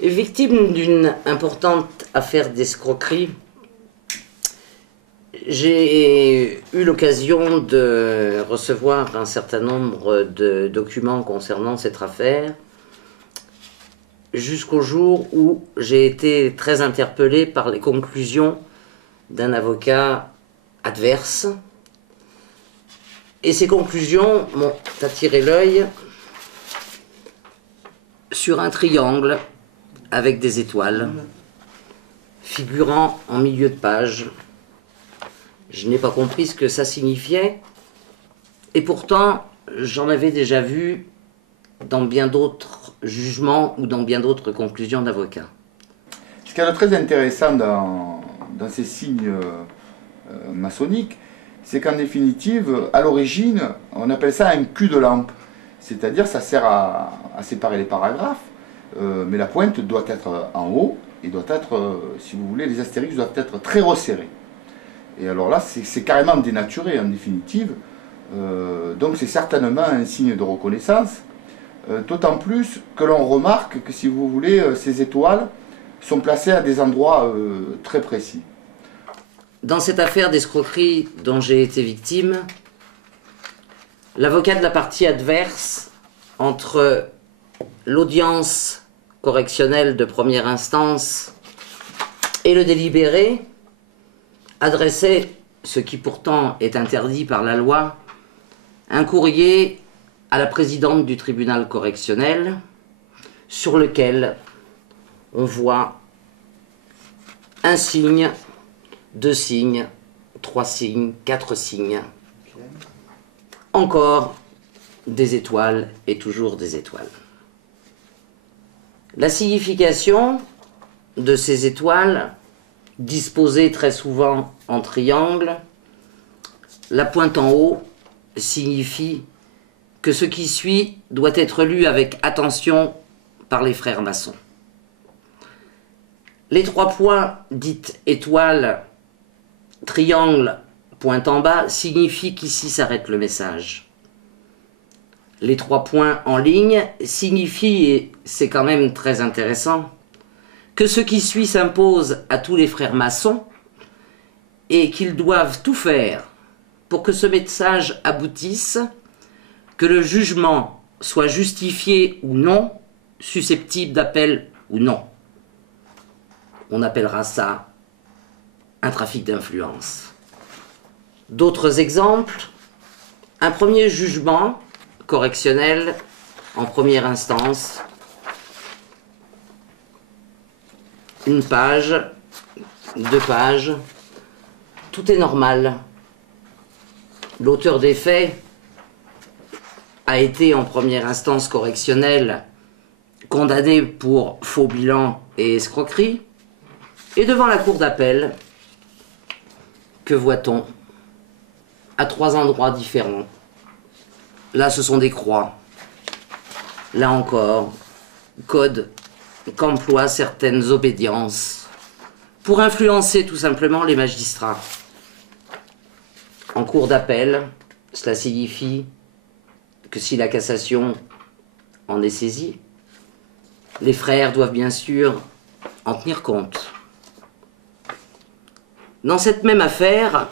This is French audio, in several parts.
Victime d'une importante affaire d'escroquerie, j'ai eu l'occasion de recevoir un certain nombre de documents concernant cette affaire, jusqu'au jour où j'ai été très interpellé par les conclusions d'un avocat adverse. Et ces conclusions m'ont attiré l'œil sur un triangle avec des étoiles figurant en milieu de page. Je n'ai pas compris ce que ça signifiait, et pourtant j'en avais déjà vu dans bien d'autres jugements ou dans bien d'autres conclusions d'avocats. Ce qu'il y a de très intéressant dans ces signes maçonniques, c'est qu'en définitive, à l'origine, on appelle ça un cul de lampe. C'est-à-dire ça sert à séparer les paragraphes, mais la pointe doit être en haut, et doit être, si vous voulez, les astérix doivent être très resserrés. Et alors là, c'est carrément dénaturé en définitive, donc c'est certainement un signe de reconnaissance, d'autant plus que l'on remarque que, si vous voulez, ces étoiles sont placées à des endroits très précis. Dans cette affaire d'escroquerie dont j'ai été victime, l'avocat de la partie adverse, entre l'audience correctionnelle de première instance et le délibéré, adressait, ce qui pourtant est interdit par la loi, un courrier à la présidente du tribunal correctionnel sur lequel on voit un signe, 2 signes, 3 signes, 4 signes, encore des étoiles et toujours des étoiles. La signification de ces étoiles, disposées très souvent en triangle, la pointe en haut signifie que ce qui suit doit être lu avec attention par les frères maçons. Les 3 points, dites étoiles, triangle, pointe en bas, signifient qu'ici s'arrête le message. Les 3 points en ligne signifient, et c'est quand même très intéressant, que ce qui suit s'impose à tous les frères maçons et qu'ils doivent tout faire pour que ce message aboutisse, que le jugement soit justifié ou non, susceptible d'appel ou non. On appellera ça un trafic d'influence. D'autres exemples, un premier jugement correctionnel en première instance, une page, 2 pages, tout est normal. L'auteur des faits a été en première instance correctionnelle condamné pour faux bilan et escroquerie, et devant la cour d'appel, que voit-on? À 3 endroits différents. Là, ce sont des croix. Là encore, code qu'emploient certaines obédiences pour influencer tout simplement les magistrats. En cour d'appel, cela signifie que si la cassation en est saisie, les frères doivent bien sûr en tenir compte. Dans cette même affaire,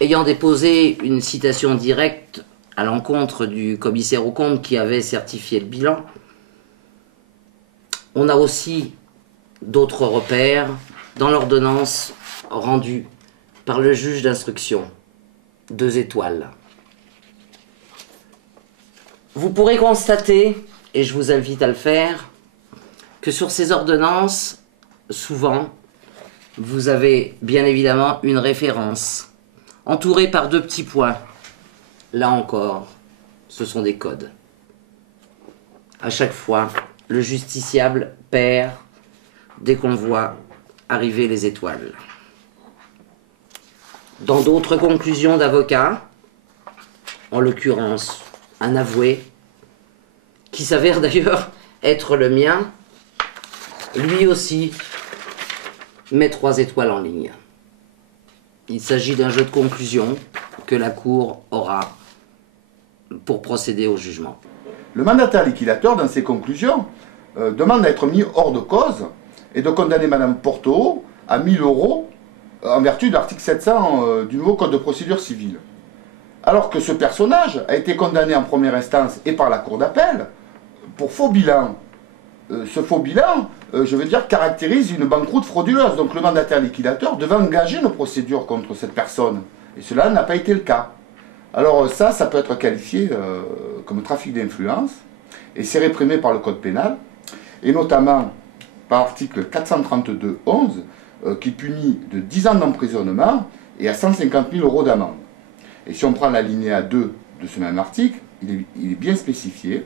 ayant déposé une citation directe à l'encontre du commissaire aux comptes qui avait certifié le bilan, on a aussi d'autres repères dans l'ordonnance rendue par le juge d'instruction, 2 étoiles. Vous pourrez constater, et je vous invite à le faire, que sur ces ordonnances, souvent, vous avez bien évidemment une référence, entourée par 2 petits points. Là encore, ce sont des codes. À chaque fois, le justiciable perd dès qu'on voit arriver les étoiles. Dans d'autres conclusions d'avocats, en l'occurrence un avoué, qui s'avère d'ailleurs être le mien, lui aussi met 3 étoiles en ligne. Il s'agit d'un jeu de conclusion que la Cour aura pour procéder au jugement. Le mandataire liquidateur, dans ses conclusions, demande à être mis hors de cause et de condamner Madame Porteau à 1 000 euros en vertu de l'article 700 du nouveau Code de procédure civile. Alors que ce personnage a été condamné en première instance et par la Cour d'appel pour faux bilan. Ce faux bilan, je veux dire, caractérise une banqueroute frauduleuse. Donc le mandataire liquidateur devait engager une procédure contre cette personne. Et cela n'a pas été le cas. Alors ça peut être qualifié comme trafic d'influence. Et c'est réprimé par le Code pénal. Et notamment par l'article 432.11 qui punit de 10 ans d'emprisonnement et à 150 000 euros d'amende. Et si on prend l'alinéa 2 de ce même article, il est bien spécifié.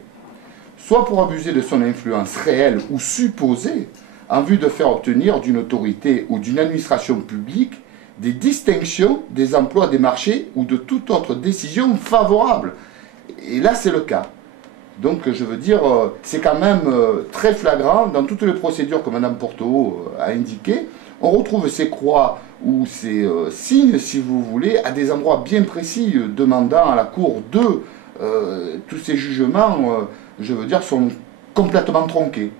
Soit pour abuser de son influence réelle ou supposée, en vue de faire obtenir d'une autorité ou d'une administration publique des distinctions des emplois des marchés ou de toute autre décision favorable. Et là, c'est le cas. Donc, je veux dire, c'est quand même très flagrant. Dans toutes les procédures que Mme Porteau a indiquées, on retrouve ces croix ou ces signes, si vous voulez, à des endroits bien précis, demandant à la Cour de tous ces jugements, je veux dire, sont complètement tronqués.